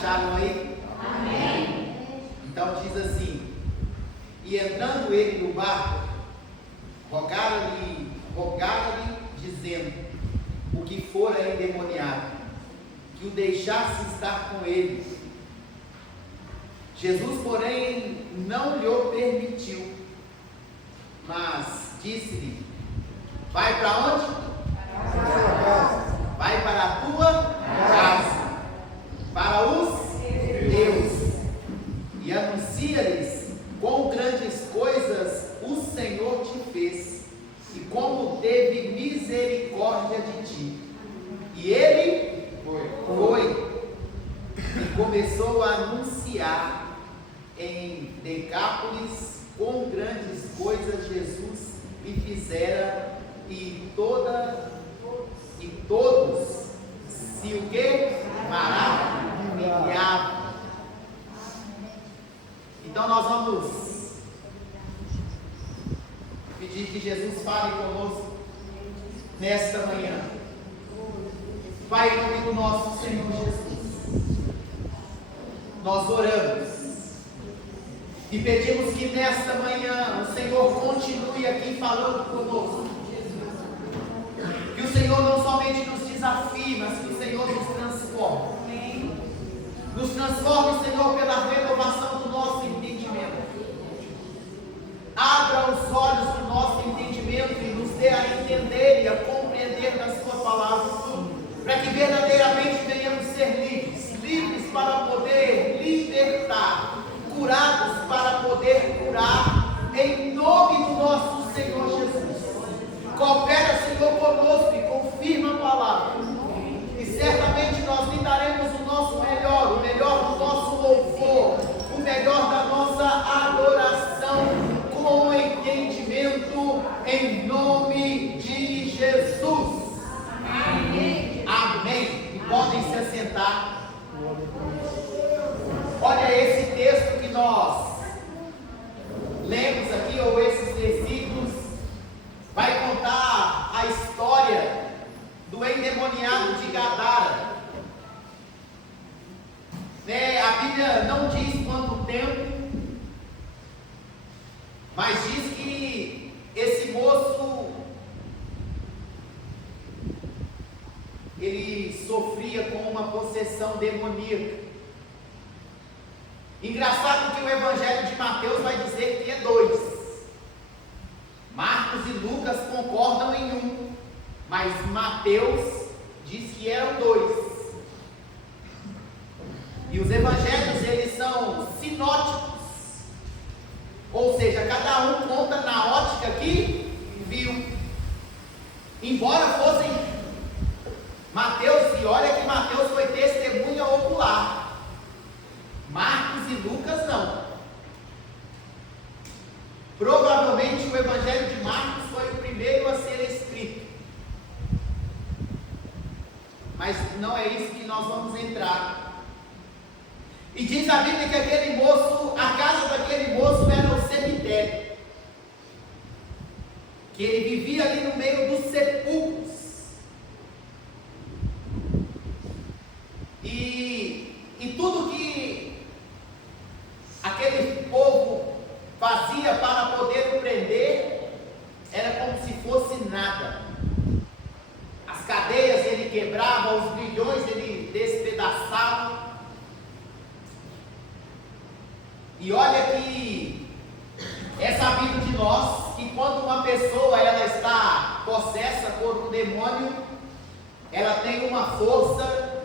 Acharam aí? Amém. Então diz assim: e entrando ele no barco, rogaram-lhe, dizendo, o que fora endemoniado, que o deixasse estar com eles. Jesus, porém, não lhe permitiu, mas disse-lhe: vai para onde? Vai para a tua casa, para os teus, e anuncia-lhes quão grandes coisas o Senhor te fez, e como teve misericórdia de ti. E ele foi e começou a anunciar em Decápolis quão grandes coisas Jesus lhe fizera, e todos se o que? Maravilhavam. Então nós vamos pedir que Jesus fale conosco nesta manhã. Pai, em nome do nosso Senhor Jesus, nós oramos e pedimos que nesta manhã o Senhor continue aqui falando conosco. Que o Senhor não somente nos desafie, mas que o Senhor nos transforme. Nos transforme, Senhor, pela renovação do nosso entendimento. Abra os olhos do nosso entendimento e nos dê a entender e a compreender da sua palavra, para que verdadeiramente venhamos ser livres, livres para poder libertar, curados para poder curar, em nome do nosso Senhor Jesus. Coopera, Senhor, conosco e confirma a palavra, e certamente nós lhe daremos o nosso melhor, o melhor do nosso louvor, o melhor da nossa adoração, com entendimento, em nome de Jesus. Amém. Amém. E podem se assentar. Olha esse texto que nós lemos aqui, ou esses versículos, vai contar a história do endemoniado de Gadara. A Bíblia não diz quanto tempo, mas diz que esse moço, ele sofria com uma possessão demoníaca. Engraçado que o Evangelho de Mateus vai dizer que é 2. Marcos e Lucas concordam em 1, mas Mateus diz que eram 2. E os evangelhos, eles são sinóticos, ou seja, cada um conta na ótica que viu. Embora fossem Mateus, e olha que Mateus foi testemunha ocular, Marcos e Lucas não. Provavelmente o Evangelho de Marcos foi o primeiro a ser escrito, mas não é isso que nós vamos entrar. E diz a Bíblia que aquele moço, a casa daquele moço era o cemitério, que ele vivia ali no meio dos sepulcros, e tudo que aquele povo fazia para poder o prender era como se fosse nada. As cadeias ele quebrava, os grilhões ele despedaçava. E olha que é sabido de nós que quando uma pessoa ela está possessa por um demônio, ela tem uma força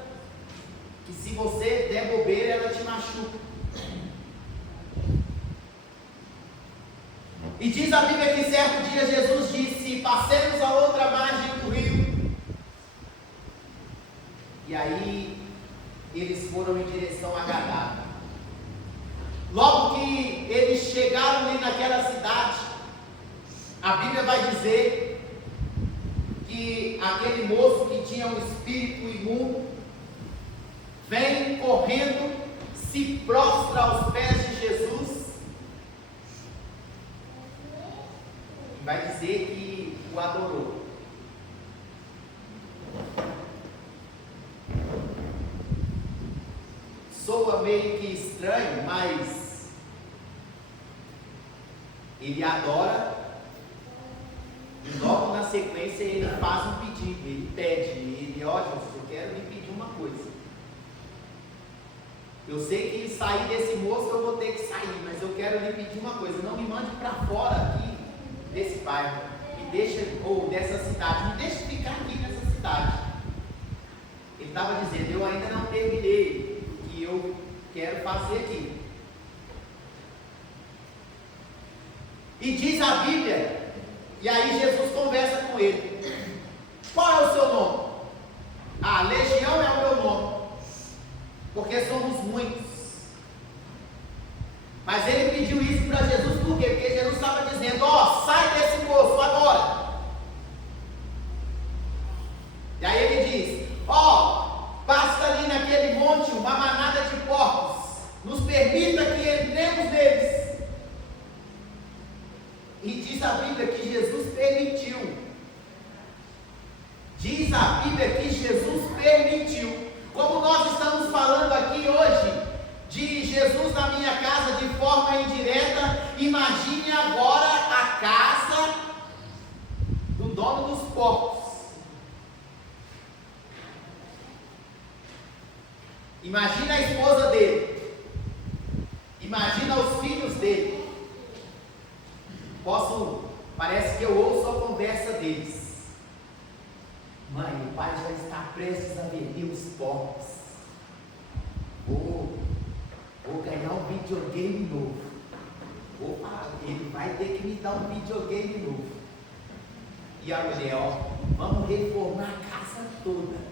que, se você der bobeira, ela te machuca. E diz a Bíblia que certo dia Jesus disse: passemos a outra margem do rio. E aí eles foram em direção a Gadara. Logo que eles chegaram ali naquela cidade, a Bíblia vai dizer que aquele moço que tinha um espírito imundo vem correndo, se prostra aos pés de Jesus e vai dizer que o adorou. soa meio que estranho, mas ele adora e logo na sequência ele faz um pedido, ele pede, ó Jesus, eu quero lhe pedir uma coisa. Eu sei que sair desse moço eu vou ter que sair, mas eu quero lhe pedir uma coisa, não me mande para fora aqui desse bairro, me deixa, ou dessa cidade, me deixa ficar aqui nessa cidade. Ele estava dizendo, eu ainda não terminei o que eu quero fazer aqui. E diz a Bíblia, e aí Jesus conversa com ele. Qual é o seu nome? Ah, Legião é o meu nome, porque somos muitos. Mas ele pediu isso para Jesus por quê? Porque Jesus estava dizendo, ó, sai desse moço agora. E aí ele diz, ó, passa ali naquele monte uma manada de porcos, nos permita que entremos neles. E diz a Bíblia que Jesus permitiu. Diz a Bíblia que Jesus permitiu. Como nós estamos falando aqui hoje de Jesus na minha casa de forma indireta, imagine agora a casa do dono dos porcos. Imagina a esposa dele. Imagina os filhos dele. Parece que eu ouço a conversa deles. Mãe, o pai já está prestes a vender os porcos. Vou ganhar um videogame novo. Opa, ele vai ter que me dar um videogame novo. E a mulher, ó, vamos reformar a casa toda.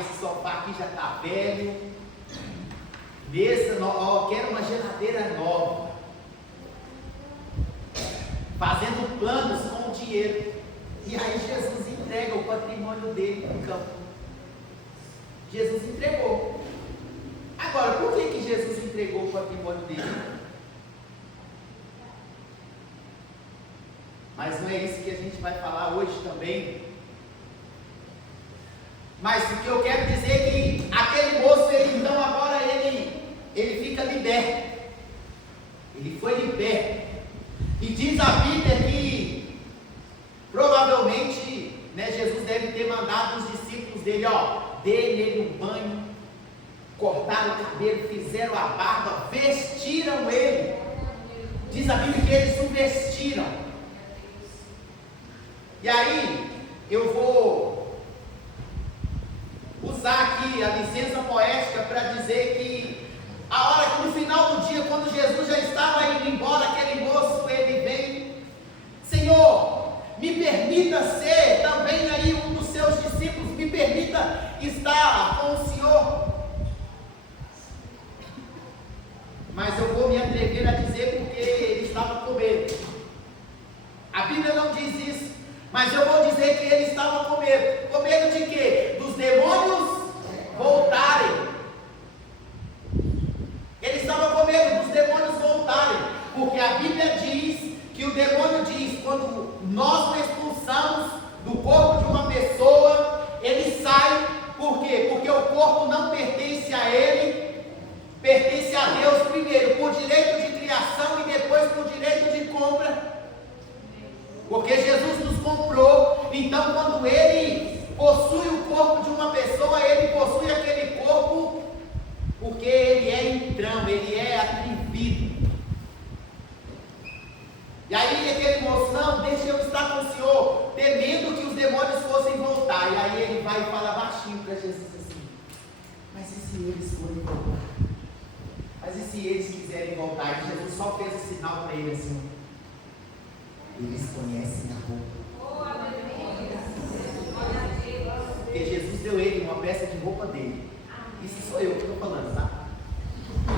Esse sofá aqui já está velho. Mesa, ó, quero uma geladeira nova. Fazendo planos com o dinheiro. E aí Jesus entrega o patrimônio dele no campo. Jesus entregou. Agora, por que Jesus entregou o patrimônio dele? Mas não é isso que a gente vai falar hoje também. Mas o que eu quero dizer é que aquele moço, então agora ele fica liberto. Ele foi liberto. E diz a Bíblia que provavelmente, Jesus deve ter mandado os discípulos dele, ó, dê nele um banho, cortaram o cabelo, fizeram a barba, vestiram ele. Diz a Bíblia que eles o vestiram. E aí eu vou usar aqui a licença poética para dizer que a hora que no final do dia, quando Jesus já estava indo embora, aquele moço, ele vem, Senhor, me permita ser também aí um dos seus discípulos, me permita estar com o Senhor. Mas eu vou me atrever a dizer porque ele estava com medo. A Bíblia não diz isso, mas eu vou dizer que ele estava com medo. Com medo de quê? Dos demônios voltarem. Ele estava com medo dos demônios voltarem, porque a Bíblia diz que o demônio diz, quando nós o expulsamos do corpo de uma pessoa, ele sai, por quê? Porque o corpo não pertence a ele, pertence a Deus primeiro, por direito de criação e depois por direito de compra, porque Jesus nos comprou. Então quando ele possui o corpo de uma pessoa, ele possui aquele corpo porque ele é entrão, ele é atrevido. E aí aquele moço, não, deixa eu estar com o Senhor, temendo que os demônios fossem voltar. E aí ele vai e fala baixinho para Jesus assim, mas e se eles forem voltar? Mas e se eles quiserem voltar? E Jesus só fez o sinal para ele assim, eles conhecem a roupa. Porque Jesus deu ele uma peça de roupa dele. Isso sou eu que estou falando, tá?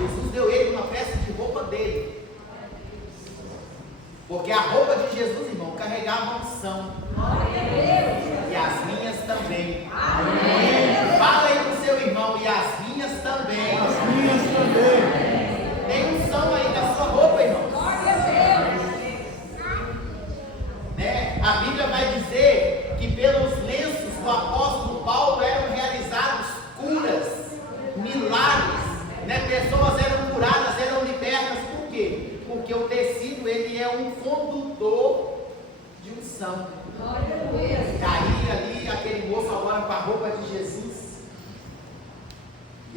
Jesus deu ele uma peça de roupa dele. Porque a roupa de Jesus, irmão, carregava unção. E as minhas também. Fala aí pro seu irmão, e as minhas também. As minhas também. Tem unção aí na sua roupa, irmão. Né? A Bíblia vai dizer que pelos lenços do apóstolo Paulo eram realizados curas, milagres.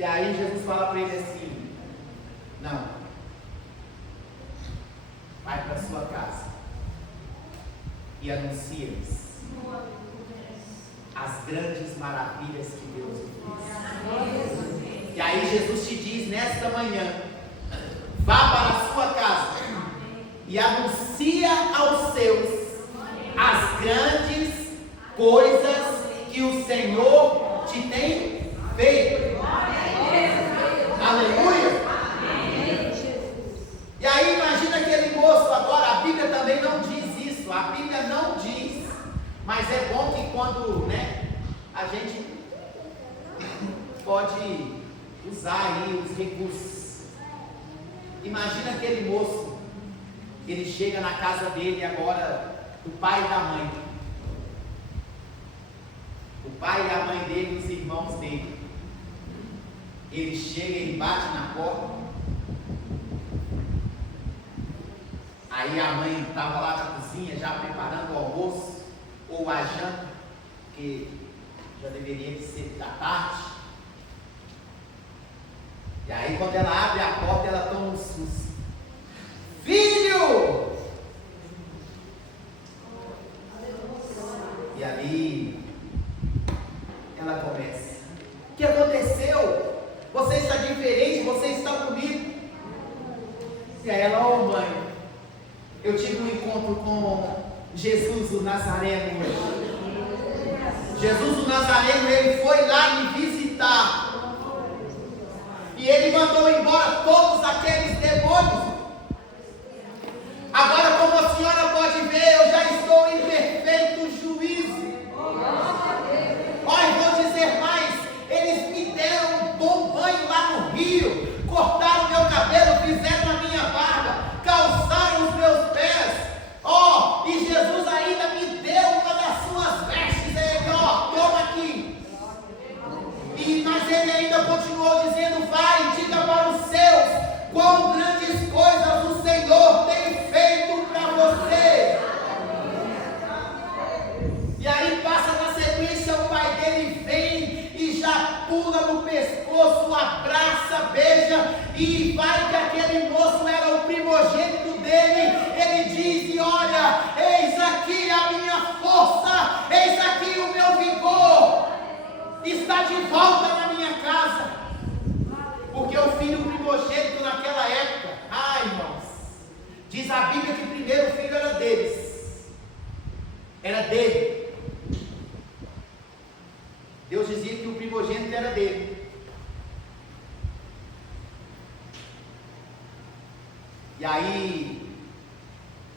E aí Jesus fala para ele assim: não, vai para sua casa e anuncia-lhes as grandes maravilhas que Deus fez. E aí Jesus te diz nesta manhã: vá para a sua casa e anuncia aos seus as grandes coisas que o Senhor te tem feito. Aleluia! E aí imagina aquele moço agora. A Bíblia também não diz isso. A Bíblia não diz. Mas é bom que quando, a gente pode usar aí os recursos. Imagina aquele moço. Ele chega na casa dele agora, o pai e a mãe. O pai e a mãe dele, os irmãos dele. Ele chega e bate na porta. Aí a mãe estava lá na cozinha já preparando o almoço ou a janta, que já deveria ser da tarde. E aí quando ela abre a porta, ela toma um susto. Filho! E ali ela começa: o que aconteceu? Você está diferente, você está bonito. E aí ela: ô mãe, eu tive um encontro com Jesus o Nazareno hoje. Jesus o Nazareno, ele foi lá me visitar. E ele mandou embora todos aqueles demônios. Agora, como a senhora pode ver, eu já estou em perfeito juízo. Olha, vou dizer mais: eles me deram um bom banho lá no rio, cortaram meu cabelo, fizeram a minha barba, calçaram os meus pés. E Jesus ainda me deu uma das suas vestes. Ele: toma aqui. Mas ele ainda continuou dizendo: vai, diga para os seus quão grandes coisas o Senhor tem feito para você. E aí passa na sequência, o pai dele vem e já pula no pescoço, abraça, beija, e vai que aquele moço era o primogênito dele. Ele diz: e olha, eis aqui a minha força, eis aqui o meu vigor, está de volta na minha casa. Porque o filho primogênito naquela época, irmãos, diz a Bíblia que primeiro o filho era deles, era dele. Deus dizia que o primogênito era dele. E aí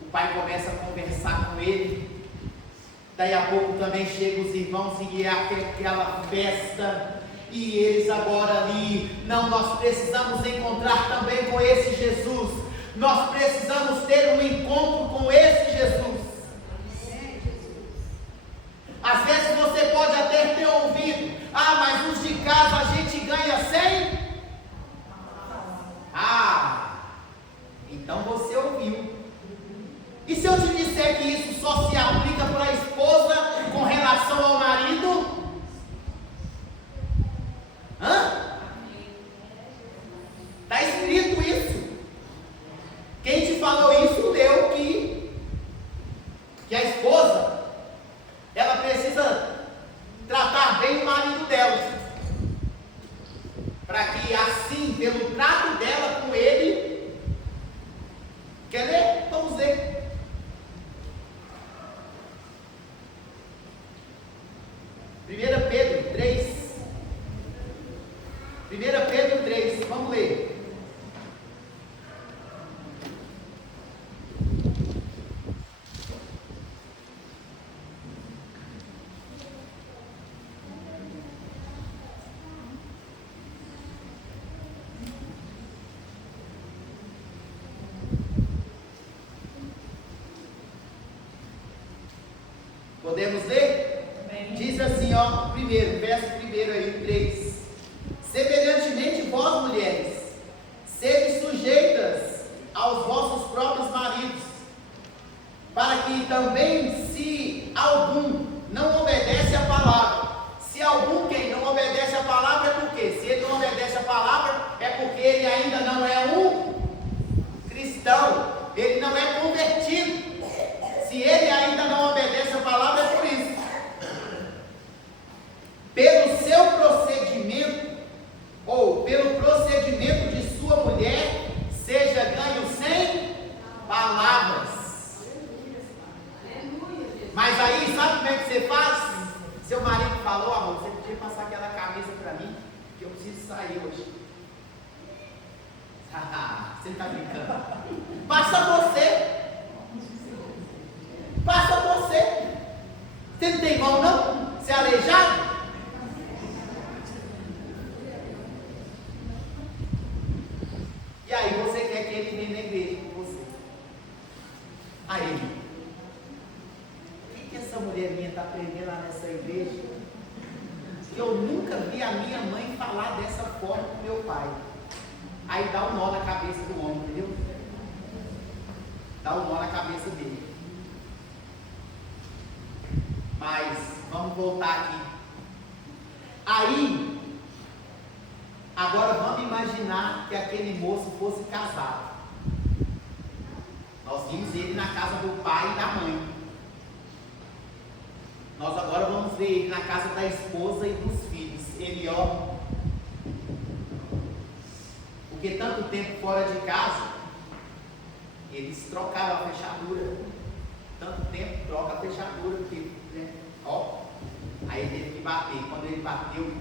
o pai começa a conversar com ele. Daí a pouco também chegam os irmãos e é aquela festa. E eles agora ali: não, nós precisamos encontrar também com esse Jesus. Nós precisamos ter um encontro com esse Jesus. Às vezes você pode até ter ouvido: mas os de casa a gente ganha 100. Então você ouviu. E se eu te disser que isso só se aplica para a esposa com relação ao marido? Está escrito isso. Quem te falou isso leu que a esposa, ela precisa tratar bem o marido dela, para que assim, pelo trato dela com ele. Quer ler? Vamos ler. 1 Pedro 3. 1 Pedro 3, vamos ler. Podemos ler? Diz assim, verso primeiro aí, 3. Semelhantemente vós, mulheres, sede sujeitas aos vossos próprios maridos, para que também, se algum não obedece à palavra, se algum quem não obedece à palavra é por quê? Se ele não obedece à que eu preciso sair hoje. Você está brincando? Passa você. Passa você. Você não tem mão não? Você é aleijado? E aí você quer que ele venha na igreja com você. Aí, o que essa mulherinha está aprendendo lá nessa igreja? Eu nunca vi a minha mãe falar dessa forma com meu pai. Aí dá um nó na cabeça do homem, entendeu? Dá um nó na cabeça dele. Mas, vamos voltar aqui. Aí, agora vamos imaginar que aquele moço fosse casado. Nós vimos ele na casa do pai e da mãe. Nós agora vamos ver ele na casa da esposa e dos filhos. Ele, ó, porque tanto tempo fora de casa, eles trocaram a fechadura. Tanto tempo troca a fechadura, porque, né, ó, aí ele teve que bater. Quando ele bateu,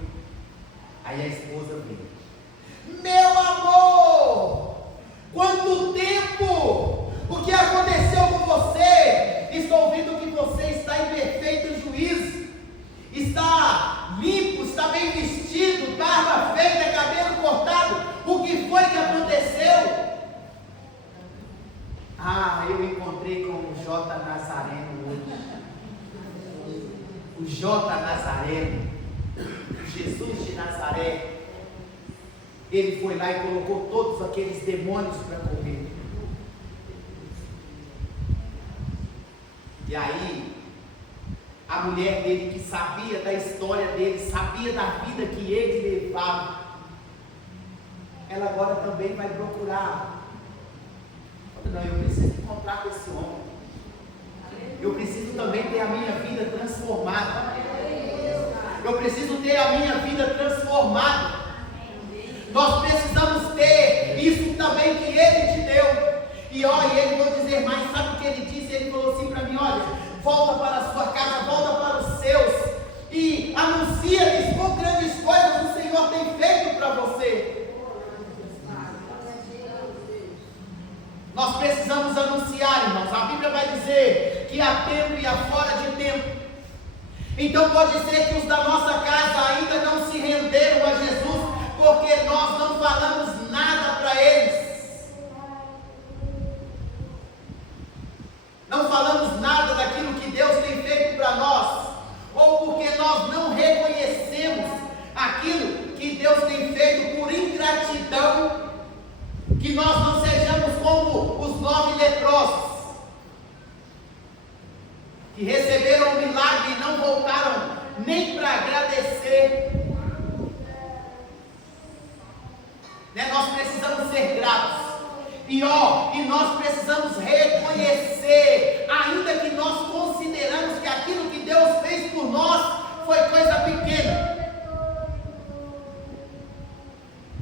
aí a esposa veio. Meu amor, quanto tempo? O que aconteceu com você? Estou vendo que você está em perfeito juízo, está limpo, está bem vestido, barba feita, cabelo cortado. O que foi que aconteceu? Ah, eu encontrei com o J. Nazareno hoje. O J. Nazareno, o Jesus de Nazaré. Ele foi lá e colocou todos aqueles demônios para correr. E aí, a mulher dele, que sabia da história dele, sabia da vida que ele levava, ela agora também vai procurar. Não, eu preciso encontrar com esse homem. Eu preciso também ter a minha vida transformada. Eu preciso ter a minha vida transformada. Nós precisamos ter isso também que ele te deu. E olha, ele vou dizer mais, sabe o que ele disse? Ele falou assim para mim, olha, volta para a sua casa, volta para os seus e anuncia-lhes quão grandes coisas o Senhor tem feito para você. Nós precisamos anunciar, irmãos. A Bíblia vai dizer que há tempo e há fora de tempo. Então pode ser que os da nossa casa ainda não se renderam a Jesus, porque nós não falamos nada para eles. Não falamos nada daquilo que Deus tem feito para nós, ou porque nós não reconhecemos aquilo que Deus tem feito por ingratidão, que nós não sejamos como os 9 leprosos, que receberam o milagre e não voltaram nem para agradecer. Né? Nós precisamos ser gratos. E nós precisamos reconhecer, ainda que nós consideramos que aquilo que Deus fez por nós foi coisa pequena.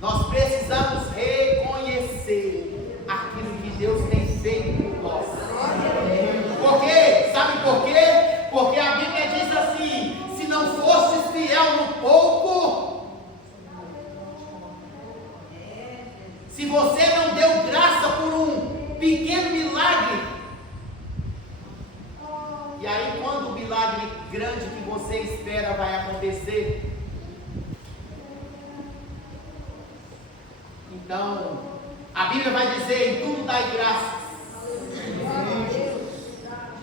Nós precisamos reconhecer aquilo que Deus tem feito por nós. Por quê? Sabe por quê? Porque a Bíblia diz assim: se não fostes fiel no pouco, se você não deu graça por um pequeno milagre, e aí quando o milagre grande que você espera vai acontecer, então a Bíblia vai dizer: em tudo dai graças.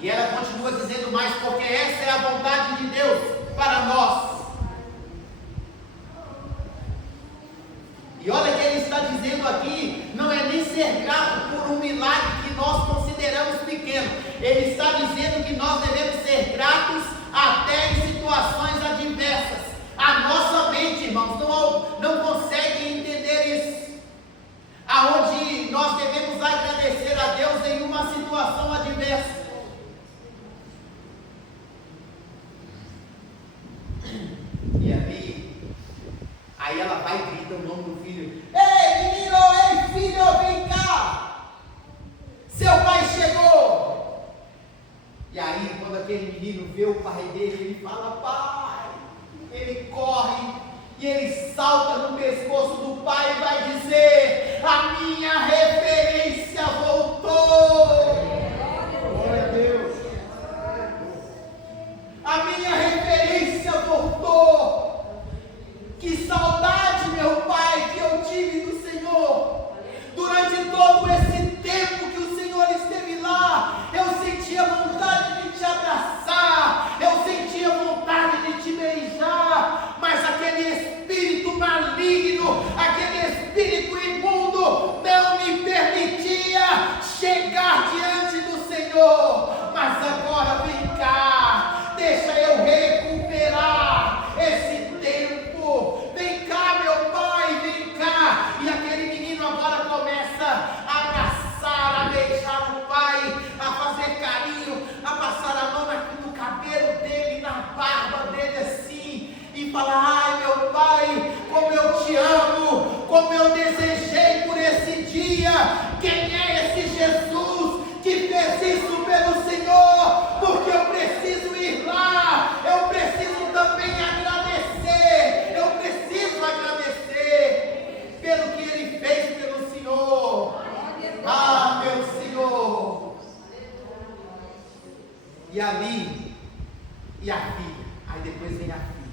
E ela continua dizendo mais, porque essa é a vontade de Deus para nós. E olha que ele está dizendo aqui, não é nem ser grato por um milagre que nós consideramos pequeno. Ele está dizendo que nós devemos ser gratos até em situações adversas. A nossa mente, irmãos, não consegue entender isso. Aonde nós devemos agradecer a Deus em uma situação adversa. E aí ela vai e grita o nome do filho: ei menino, ei filho, vem cá, seu pai chegou. E aí quando aquele menino vê o pai dele, ele fala: pai. Ele corre E ele salta no pescoço do pai e vai dizer: a minha referência voltou. Glória a Deus. A minha referência voltou. Que saudade, meu pai, que eu tive do Senhor. Durante todo esse tempo que o Senhor esteve lá, eu sentia vontade de te abraçar, eu sentia vontade de te beijar, mas aquele espírito maligno, aquele espírito imundo, não me permitia chegar diante do Senhor. Mas agora vem cá, deixa eu recuperar esse tempo. Vem cá, meu pai, vem cá. E aquele menino agora começa a abraçar, a beijar o pai, a fazer carinho, a passar a mão no cabelo dele, na barba dele assim, e falar: ai, meu pai, como eu te amo, como eu desejei por esse dia. Quem é esse Jesus que fez isso pelo Senhor? Porque eu preciso ir lá, eu preciso também agradecer, eu preciso agradecer pelo que ele fez pelo Senhor. Ah, meu Senhor. E ali, e a filha, aí depois vem a filha,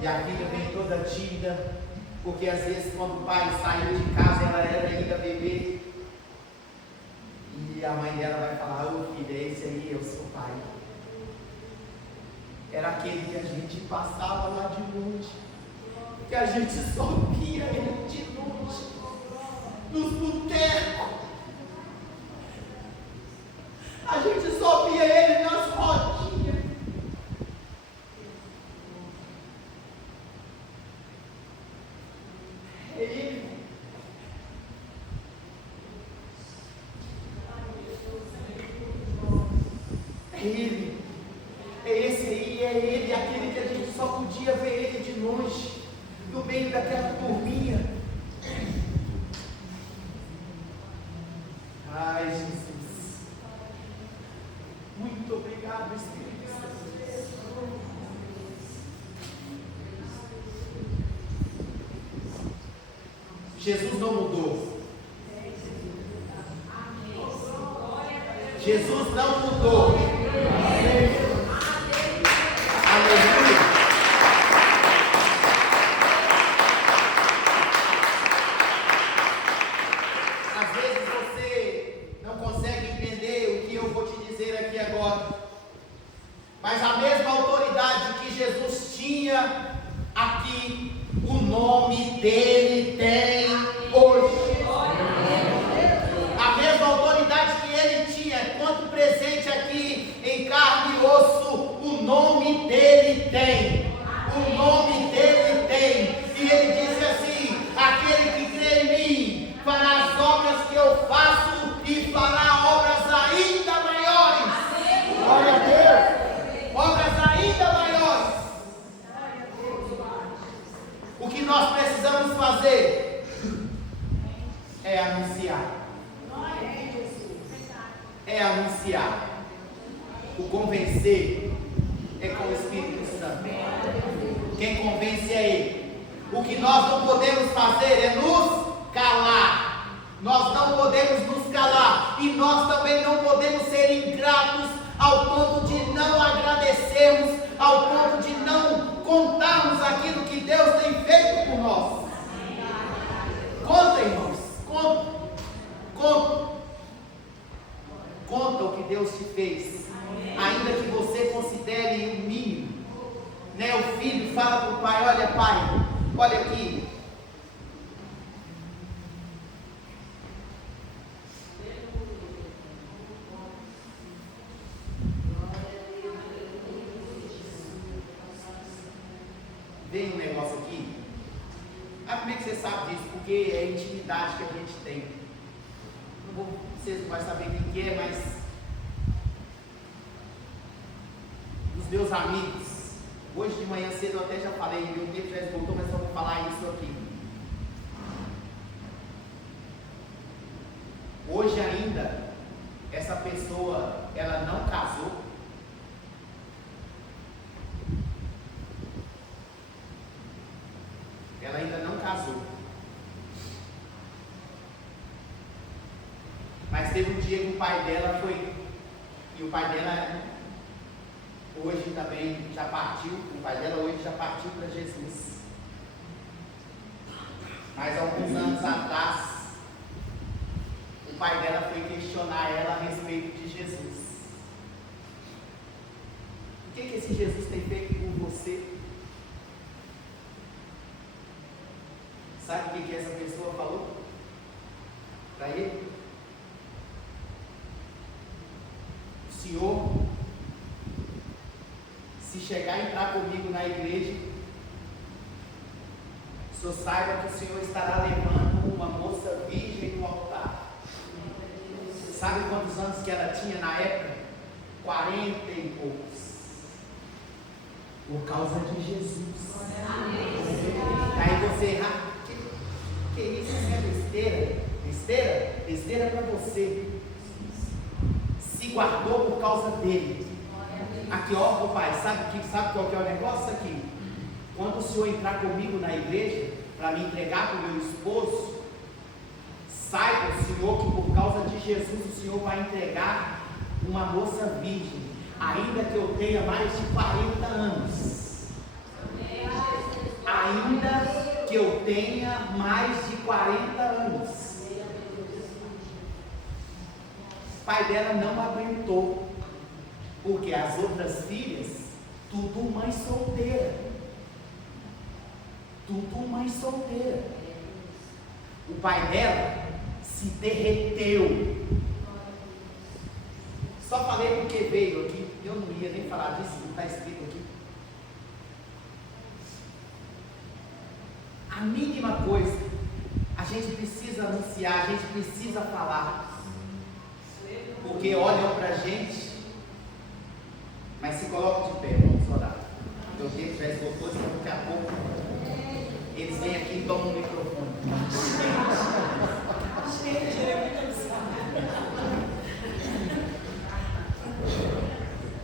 e a filha vem toda tímida, porque às vezes quando o pai saiu de casa, ela era ainda bebê, e a mãe dela vai falar: ô filha, esse aí é o seu pai. Era aquele que a gente passava lá de longe, que a gente só via ele de longe, nos botecos, a gente só via ele nas rodinhas. É ele. É ele, é esse aí, é ele, aquele que a gente só podia ver ele de longe, no meio daquela turminha. Ai, Jesus, muito obrigado, Espírito Santo. Jesus não mudou. Jesus não mudou. Aleluia. Às vezes você não consegue entender o que eu vou te dizer aqui agora, mas a mesma autoridade que Jesus tinha aqui, o nome dele tem hoje. A mesma autoridade que ele tinha, quanto presente aqui em carne e osso, o nome dele tem. O nome dele tem. E ele disse assim: aquele que crê em mim fará as obras que eu faço e fará obras ainda maiores. Glória a Deus. Obras ainda maiores. O que nós precisamos fazer é anunciar. É anunciar. O convencer é com o Espírito Santo. Quem convence é Ele. O que nós não podemos fazer é nos calar. Nós não podemos nos calar. E nós também não podemos ser ingratos ao ponto de não agradecermos, ao ponto de não contarmos aquilo que Deus tem feito por nós. Conta, irmãos. Conta o que Deus te fez, ainda que você considere o mínimo, né? O filho fala para o pai: olha, pai, olha aqui, vem um negócio aqui. Ah, como é que você sabe disso? Porque é a intimidade que a gente tem. Vocês não vão saber quem que é, mas os meus amigos, hoje de manhã cedo eu até já falei, meu tempo já esgotou, mas eu vou falar isso aqui. Hoje ainda, essa pessoa, ela não casou, dia que o pai dela foi, e o pai dela hoje também já partiu, o pai dela hoje já partiu para Jesus. Mas alguns anos atrás, o pai dela foi questionar ela a respeito de Jesus. O que esse Jesus tem feito por você? Sabe o que essa pessoa falou para ele? O Senhor, se chegar a entrar comigo na igreja, só saiba que o Senhor estará levando uma moça virgem no altar. Sabe quantos anos que ela tinha na época? 40 e poucos. Por causa de Jesus. Aí você, que isso é besteira? Besteira para você. Se guardou por causa dele. Aqui, ó, pai, sabe qual que é o negócio aqui? Quando o Senhor entrar comigo na igreja, para me entregar para o meu esposo, saiba o Senhor que por causa de Jesus o Senhor vai entregar uma moça virgem, ainda que eu tenha mais de 40 anos. Ainda que eu tenha mais de 40 anos. O pai dela não aguentou, porque as outras filhas, tudo mãe solteira. Tudo mãe solteira. O pai dela se derreteu. Só falei porque veio aqui. Eu não ia nem falar disso, não está escrito aqui. A mínima coisa, a gente precisa anunciar, a gente precisa falar. Porque olham para a gente, mas se coloca de pé, vamos orar. Meu tempo já esgotou, senão daqui a pouco eles vêm aqui e tomam um microfone.